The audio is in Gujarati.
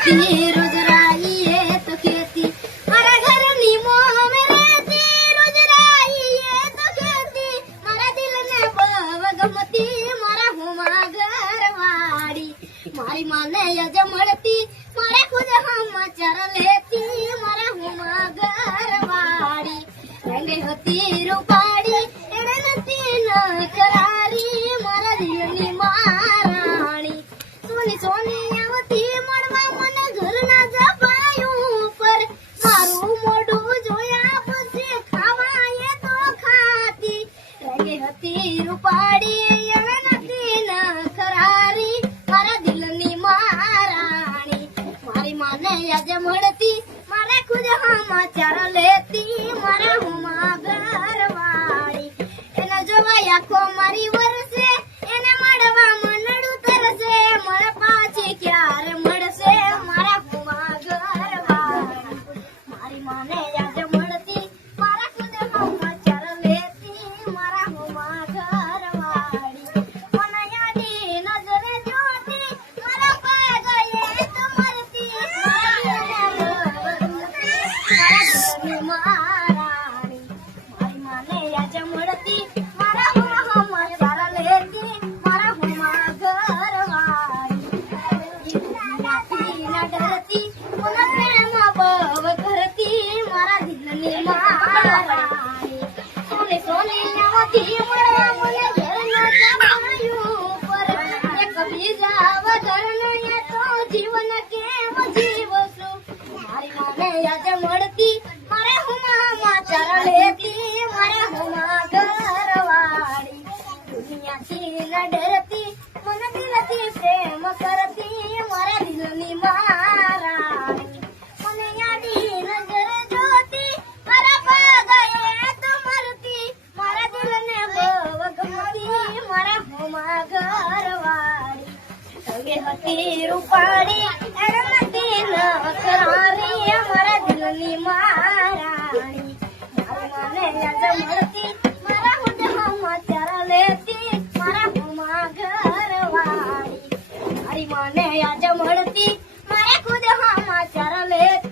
रहती रोज राई है तो खेती मारा घर नी मोह में रहती रोज राई है तो खेती मारा दिल ने बव गमती मारा हुमा घरवाड़ी मारी माने यज मड़ती मारे खुद हम चर लेती मारा हुमा घरवाड़ी रंगे होती रूपाड़ी एड़े नती न करारी मारा दिल नी महाराणी सोनी सोनी आवती मड़वा મને ઘરના જપાયું પર મારું મોઢું જોયા પછી ખાવાય તો ખાતી રંગે હતી રૂપાડી એવે નથી ન ખરારી મારા દિલની મહારાણી મારી માને આજે મળતી મારે ખુદ સમાચાર લેતી મારા હુમા ઘરવાળી એના જોવા આખો મારી વરસે એને મળવા મનડું તરસે મળ પાછી ક્યારે મળશે મારા હુમા ઘરવાળી મારી માને આજે મળતી મારા ખુદ સમાચાર લેતી મારા હુમા ઘરવાળી મને યાદી નજરે જોતી મારા પગે તો મરતી મહારાણી મારી માને આજે મળતી મારા હુમા સમાચાર લેતી મારા હુમા ઘરવાળી ના ડરતી મને પ્રેમ બવ કરતી મારા દિલની મહારાણી સોને સોને આવતી મળવા મને ઘરના જમાયું પર એક બીજા વગરનો એ તો જીવન કેમ જીવશું મારી માને આજે મળતી મારે હુમા સમાચાર લેતી મારા હુમા ઘરવાળી દુનિયાથી ન ડરતી મને દિલથી પ્રેમ કરતી મારા દિલની મહારાણી મને યાદી નજરે જોતી મારા પગે તો મરતી મારા દિલને બવ ગમતી મારા હુમા ઘરવાળી સગે હતી રૂપાળી એણે નથી ન કરારી મારા દિલની મહારાણી મારી મને આજે મળતી મારા ખુદ સમાચાર લેતી મારા હુમા ઘરવાળી મારી મને આજે મળતી મારે ખુદ સમાચાર લેતી